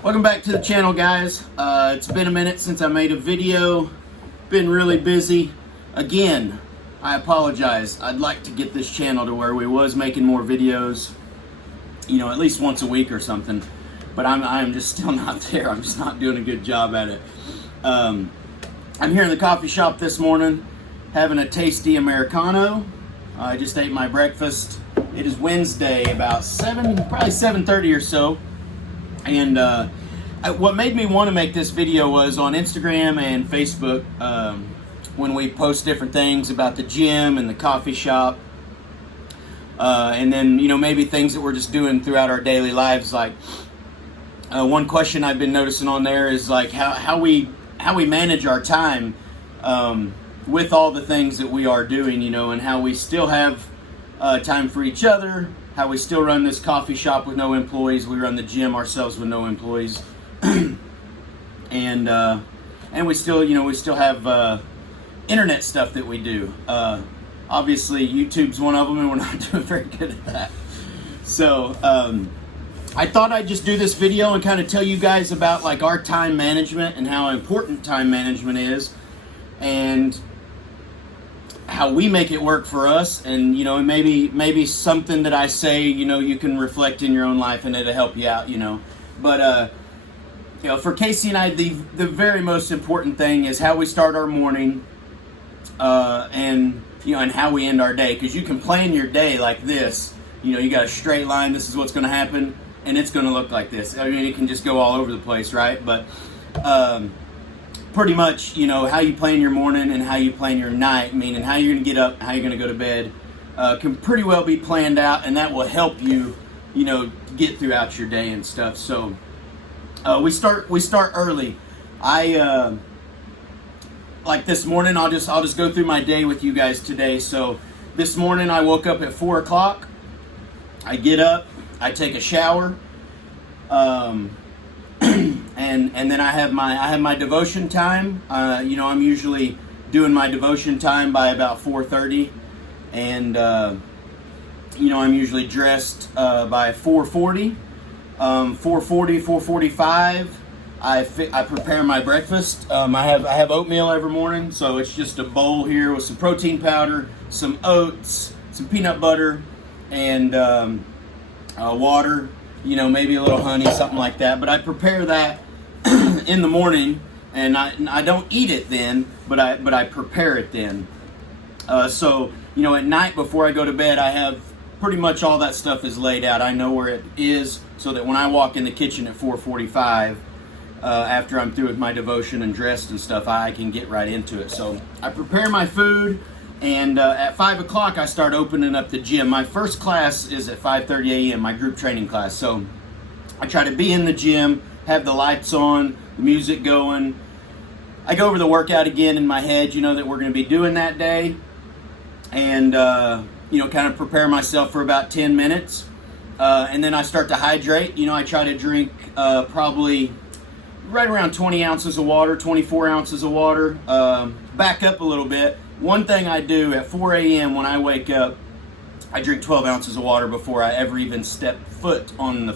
Welcome back to the channel, guys. It's been a minute since I made a video. Been really busy. Again, I apologize. I'd like to get this channel to where we was making more videos, at least once a week or something. But I'm just still not there. I'm just not doing a good job at it. I'm here in the coffee shop this morning, having a tasty Americano. I just ate my breakfast. It is Wednesday, about probably 7:30 or so. And what made me want to make this video was on Instagram and Facebook, when we post different things about the gym and the coffee shop, and then maybe things that we're just doing throughout our daily lives. Like one question I've been noticing on there is like how we manage our time with all the things that we are doing, and how we still have time for each other. How we still run this coffee shop with no employees. We run the gym ourselves with no employees, and we still have internet stuff that we do. Obviously, YouTube's one of them, and we're not doing very good at that. So I thought I'd just do this video and kind of tell you guys about like our time management and how important time management is, and how we make it work for us, and maybe something that I say you can reflect in your own life and it'll help you out. But for Casey and I, the very most important thing is how we start our morning, and how we end our day. Because you can plan your day like this. You got a straight line. This is what's going to happen, and it's going to look like this. I mean, it can just go all over the place, right? But pretty much, how you plan your morning and how you plan your night, meaning how you're going to get up, how you're going to go to bed, can pretty well be planned out, and that will help you, get throughout your day and stuff. So we start early. Like this morning, I'll just go through my day with you guys today. So this morning I woke up at 4 o'clock. I get up, I take a shower, and then I have my devotion time. I'm usually doing my devotion time by about 4:30, and I'm usually dressed by 4:40. 4:40, 4:45. I prepare my breakfast. I have oatmeal every morning, so it's just a bowl here with some protein powder, some oats, some peanut butter, and water. Maybe a little honey, something like that. But I prepare that in the morning, and I don't eat it then, but I prepare it then. So at night before I go to bed, I have pretty much all that stuff is laid out. I know where it is, so that when I walk in the kitchen at 4:45, after I'm through with my devotion and dressed and stuff, I can get right into it. So I prepare my food, and at 5 o'clock I start opening up the gym. My first class is at 5:30 a.m., my group training class. So I try to be in the gym, have the lights on, the music going. I go over the workout again in my head, that we're going to be doing that day, and kind of prepare myself for about 10 minutes, and then I start to hydrate. I try to drink probably right around 20 ounces of water, 24 ounces of water. Back up a little bit. One thing I do at 4 a.m. when I wake up, I drink 12 ounces of water before I ever even step foot on the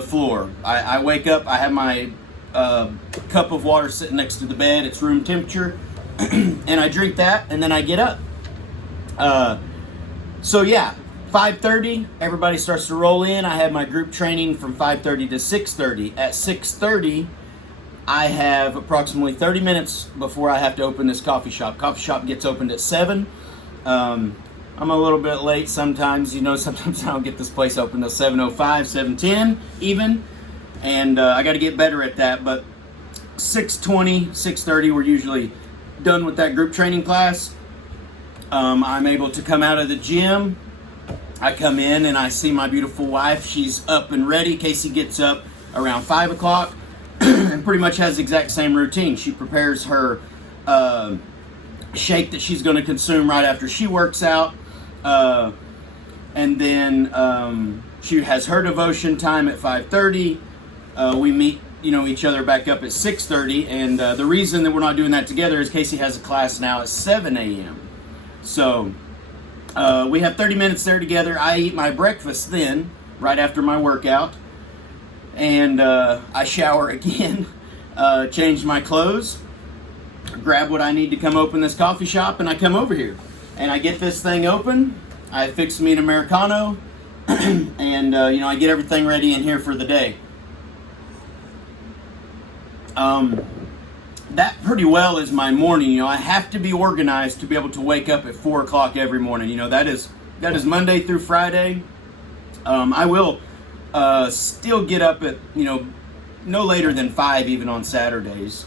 floor. I wake up, I have my cup of water sitting next to the bed. It's room temperature, and I drink that, and then I get up. So yeah, 5:30, everybody starts to roll in. I have my group training from 5:30 to 6:30. At 6:30, I have approximately 30 minutes before I have to open this coffee shop. Coffee shop gets opened at 7. I'm a little bit late sometimes. Sometimes I don't get this place open till 7:05, 7:10 even. And I got to get better at that. But 6:20, 6:30, we're usually done with that group training class. I'm able to come out of the gym. I come in and I see my beautiful wife. She's up and ready. Casey gets up around 5 o'clock and pretty much has the exact same routine. She prepares her shake that she's going to consume right after she works out. And then she has her devotion time at 5:30. We meet each other back up at 6:30. And the reason that we're not doing that together is Casey has a class now at 7 a.m. So we have 30 minutes there together. I eat my breakfast then, right after my workout. and I shower again, change my clothes, grab what I need to come open this coffee shop, and I come over here and I get this thing open. I fix me an Americano, and I get everything ready in here for the day. That pretty well is my morning. I have to be organized to be able to wake up at 4 o'clock every morning. That is Monday through Friday. I will still get up at no later than 5 even on Saturdays,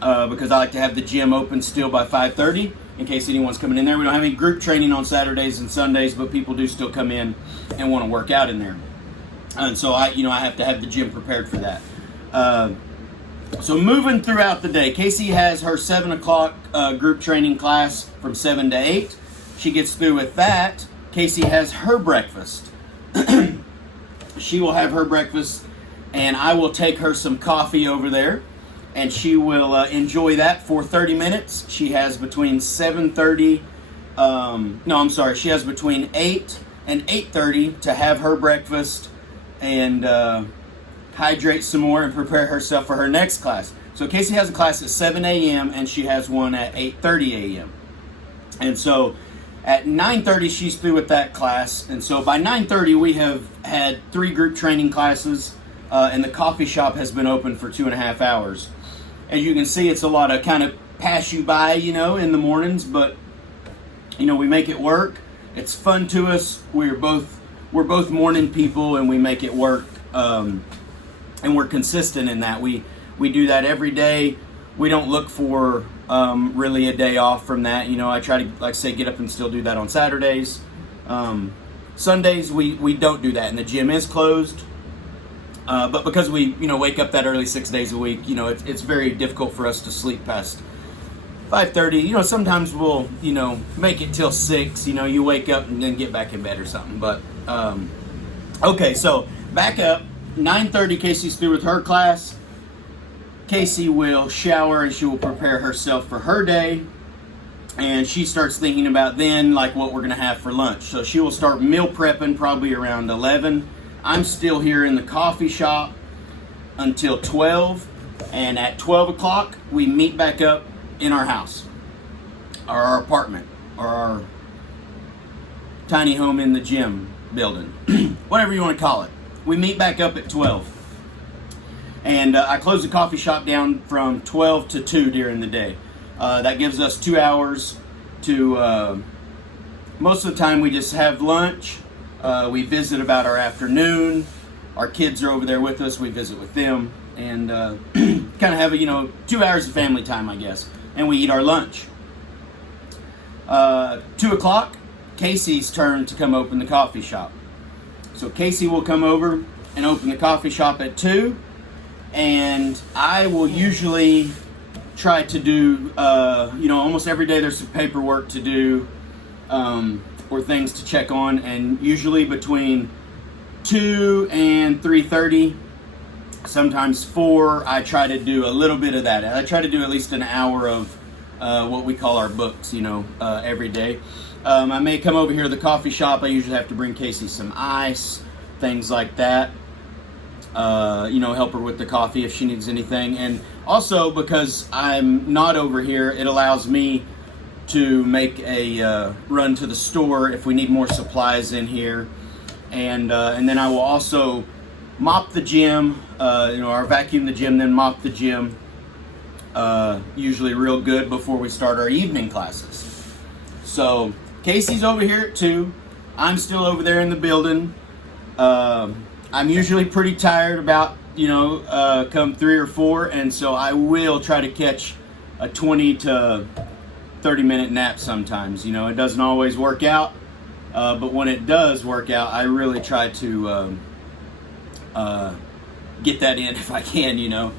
because I like to have the gym open still by 5:30 in case anyone's coming in there. We don't have any group training on Saturdays and Sundays, but people do still come in and want to work out in there, and so I have to have the gym prepared for that. So moving throughout the day, Casey has her 7 o'clock group training class from 7 to 8. She gets through with that. Casey has her breakfast. She will have her breakfast, and I will take her some coffee over there, and she will enjoy that for 30 minutes. She has between 7:30, she has between 8 and 8:30 to have her breakfast and hydrate some more and prepare herself for her next class. So Casey has a class at 7 a.m. and she has one at 8:30 a.m. And so at 9:30 she's through with that class. And so by 9:30 we have had 3 group training classes, and the coffee shop has been open for 2.5 hours. As you can see, it's a lot of kind of pass you by, in the mornings, but we make it work. It's fun to us. We're both morning people, and we make it work. And we're consistent in that. We do that every day. We don't look for really a day off from that. I try to, like I say, get up and still do that on Saturdays. Sundays we don't do that, and the gym is closed. But because we wake up that early 6 days a week, it's very difficult for us to sleep past 5:30. Sometimes we'll make it till 6. You wake up and then get back in bed or something. But okay, so back up. 9:30, Casey's through with her class. Casey will shower and she will prepare herself for her day. And she starts thinking about then like what we're going to have for lunch. So she will start meal prepping probably around 11. I'm still here in the coffee shop until 12. And at 12 o'clock, we meet back up in our house, or our apartment, or our tiny home in the gym building, whatever you want to call it. We meet back up at 12. And I close the coffee shop down from 12 to 2 during the day. That gives us 2 hours to, most of the time we just have lunch. We visit about our afternoon. Our kids are over there with us. We visit with them. And kind of have 2 hours of family time, I guess. And we eat our lunch. 2 o'clock, Casey's turn to come open the coffee shop. So Casey will come over and open the coffee shop at 2, and I will usually try to do, almost every day there's some paperwork to do, or things to check on, and usually between 2 and 3:30, sometimes 4, I try to do a little bit of that. I try to do at least an hour of what we call our books, every day. I may come over here to the coffee shop. I usually have to bring Casey some ice, things like that. Help her with the coffee if she needs anything. And also, because I'm not over here, it allows me to make a run to the store if we need more supplies in here. And then I will also mop the gym, or vacuum the gym, then mop the gym, usually real good before we start our evening classes. So Casey's over here at 2. I'm still over there in the building. I'm usually pretty tired about, come 3 or 4. And so I will try to catch a 20 to 30 minute nap sometimes. It doesn't always work out. But when it does work out, I really try to get that in if I can,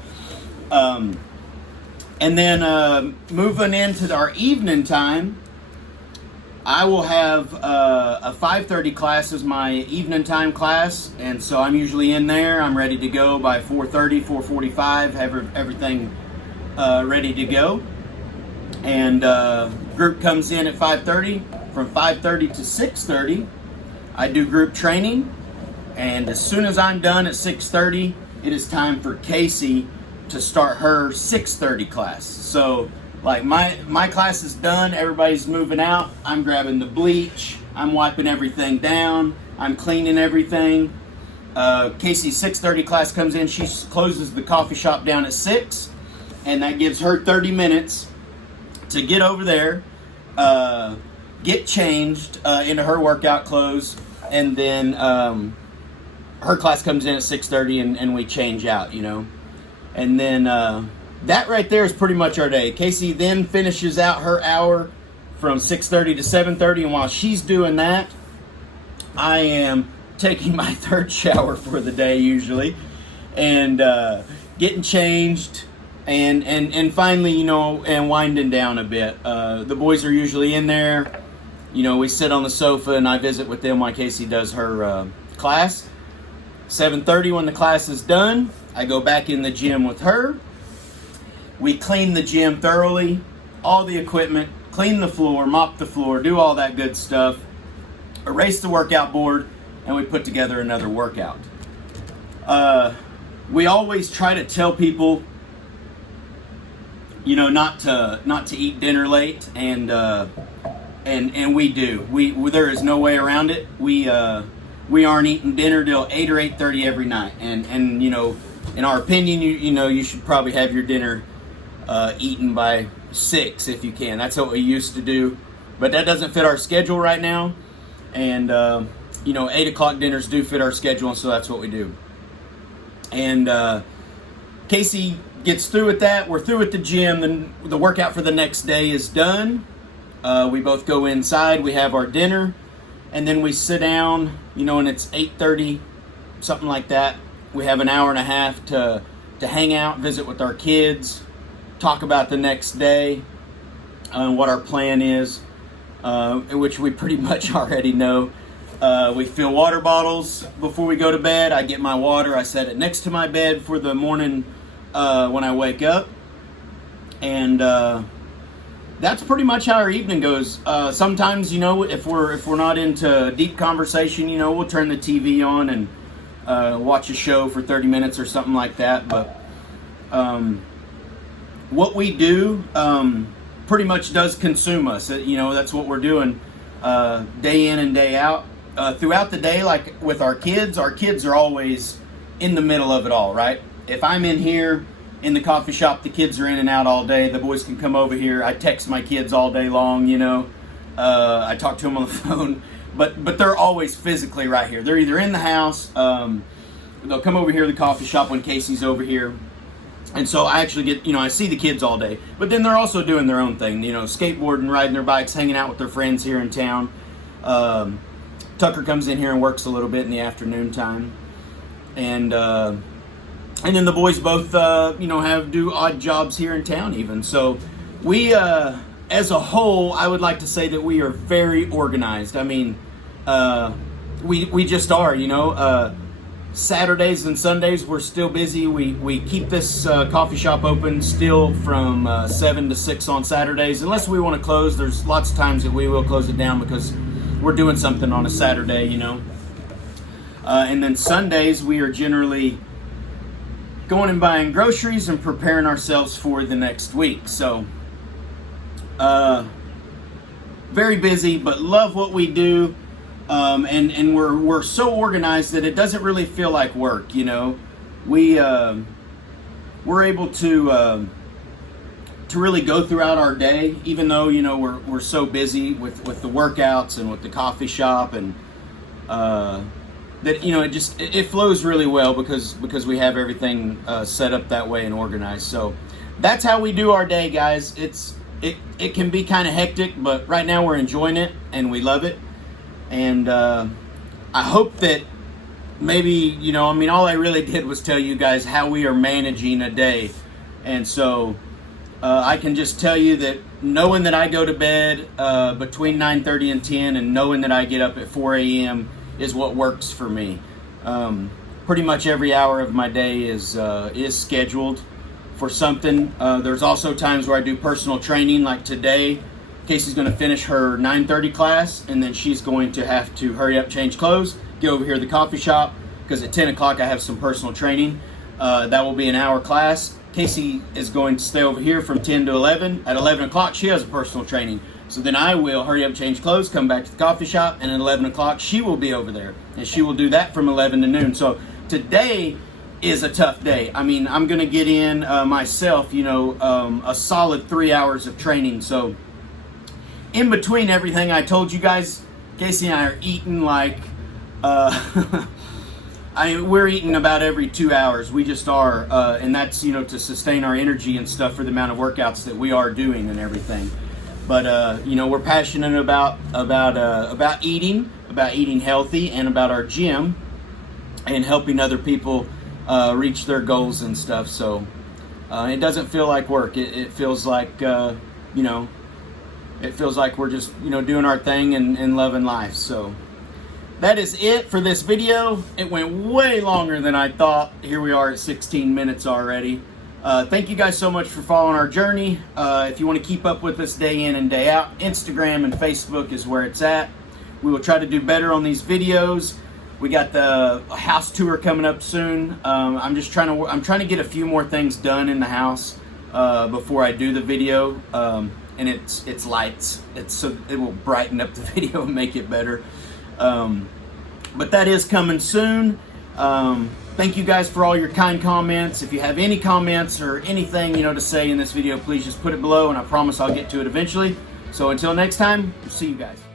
And then moving into our evening time, I will have a 5:30 class as my evening time class, and so I'm usually in there. I'm ready to go by 4:30, 4:45, have everything ready to go. And group comes in at 5:30. From 5:30 to 6:30, I do group training. And as soon as I'm done at 6:30, it is time for Casey to start her 6:30 class. So like my class is done, everybody's moving out, I'm grabbing the bleach, I'm wiping everything down, I'm cleaning everything. Casey's 6:30 class comes in, she closes the coffee shop down at 6, and that gives her 30 minutes to get over there, get changed into her workout clothes, and then her class comes in at 6:30 and we change out, you know. And then that right there is pretty much our day. Casey then finishes out her hour from 6:30 to 7:30, and while she's doing that, I am taking my third shower for the day usually, and getting changed, and finally, you know, and winding down a bit. The boys are usually in there. You know, we sit on the sofa and I visit with them while Casey does her class. 7:30 when the class is done, I go back in the gym with her. We clean the gym thoroughly, all the equipment, clean the floor, mop the floor, do all that good stuff, erase the workout board, and we put together another workout. We always try to tell people, you know, not to eat dinner late, and we do. We there is no way around it. We aren't eating dinner till 8 or 8:30 every night, and you know, in our opinion, you know, you should probably have your dinner eaten by 6 if you can. That's what we used to do, but that doesn't fit our schedule right now, and you know, 8 o'clock dinners do fit our schedule, and so that's what we do. And Casey gets through with that. We're through at the gym, then the workout for the next day is done. We both go inside, we have our dinner, and then we sit down, you know, and it's 8:30, something like that. We have an hour and a half to hang out, visit with our kids, talk about the next day, what our plan is, which we pretty much already know. We fill water bottles before we go to bed. I get my water, I set it next to my bed for the morning when I wake up. And that's pretty much how our evening goes. Sometimes, you know, if we're not into deep conversation, you know, we'll turn the TV on and watch a show for 30 minutes or something like that. But what we do pretty much does consume us. You know, that's what we're doing day in and day out. Throughout the day, like with our kids are always in the middle of it all, right? If I'm in here in the coffee shop, the kids are in and out all day. The boys can come over here. I text my kids all day long, you know. I talk to them on the phone, but they're always physically right here. They're either in the house, they'll come over here to the coffee shop when Casey's over here. And so I actually get, you know, I see the kids all day, but then they're also doing their own thing, you know, skateboarding, riding their bikes, hanging out with their friends here in town. Tucker comes in here and works a little bit in the afternoon time. And then the boys both, you know, do odd jobs here in town even. So we, as a whole, I would like to say that we are very organized. I mean, we just are, you know. Saturdays and Sundays we're still busy. We keep this coffee shop open still from 7 to 6 on Saturdays. Unless we want to close, there's lots of times that we will close it down because we're doing something on a Saturday, you know. And then Sundays we are generally going and buying groceries and preparing ourselves for the next week. So very busy, but love what we do. And we're so organized that it doesn't really feel like work, you know. We're able to really go throughout our day, even though, you know, we're so busy with the workouts and with the coffee shop, and that, you know, it flows really well because we have everything set up that way and organized. So that's how we do our day, guys. It can be kind of hectic, but right now we're enjoying it and we love it. And I hope that maybe, you know, I mean, all I really did was tell you guys how we are managing a day. And so I can just tell you that knowing that I go to bed between 9:30 and 10, and knowing that I get up at 4 a.m. is what works for me. Pretty much every hour of my day is scheduled for something. There's also times where I do personal training, like today. Casey's going to finish her 9:30 class, and then she's going to have to hurry up, change clothes, get over here to the coffee shop, because at 10 o'clock I have some personal training. That will be an hour class. Casey is going to stay over here from 10 to 11. At 11 o'clock, she has a personal training. So then I will hurry up, change clothes, come back to the coffee shop, and at 11 o'clock, she will be over there. And she will do that from 11 to noon. So today is a tough day. I mean, I'm going to get in myself, a solid 3 hours of training. So in between everything I told you guys, Casey and I are eating like... we're eating about every 2 hours. We just are, and that's to sustain our energy and stuff for the amount of workouts that we are doing and everything. But we're passionate about eating healthy, and about our gym and helping other people reach their goals and stuff. So it doesn't feel like work. It feels like it feels like we're just doing our thing and loving life. So that is it for this video. It went way longer than I thought. Here we are at 16 minutes already. Thank you guys so much for following our journey. If you want to keep up with us day in and day out, Instagram and Facebook is where it's at. We will try to do better on these videos. We got the house tour coming up soon. I'm trying to get a few more things done in the house before I do the video. And it's lights. So it will brighten up the video and make it better. But that is coming soon. Thank you guys for all your kind comments. If you have any comments or anything to say in this video, please just put it below, and I promise I'll get to it eventually. So until next time, see you guys.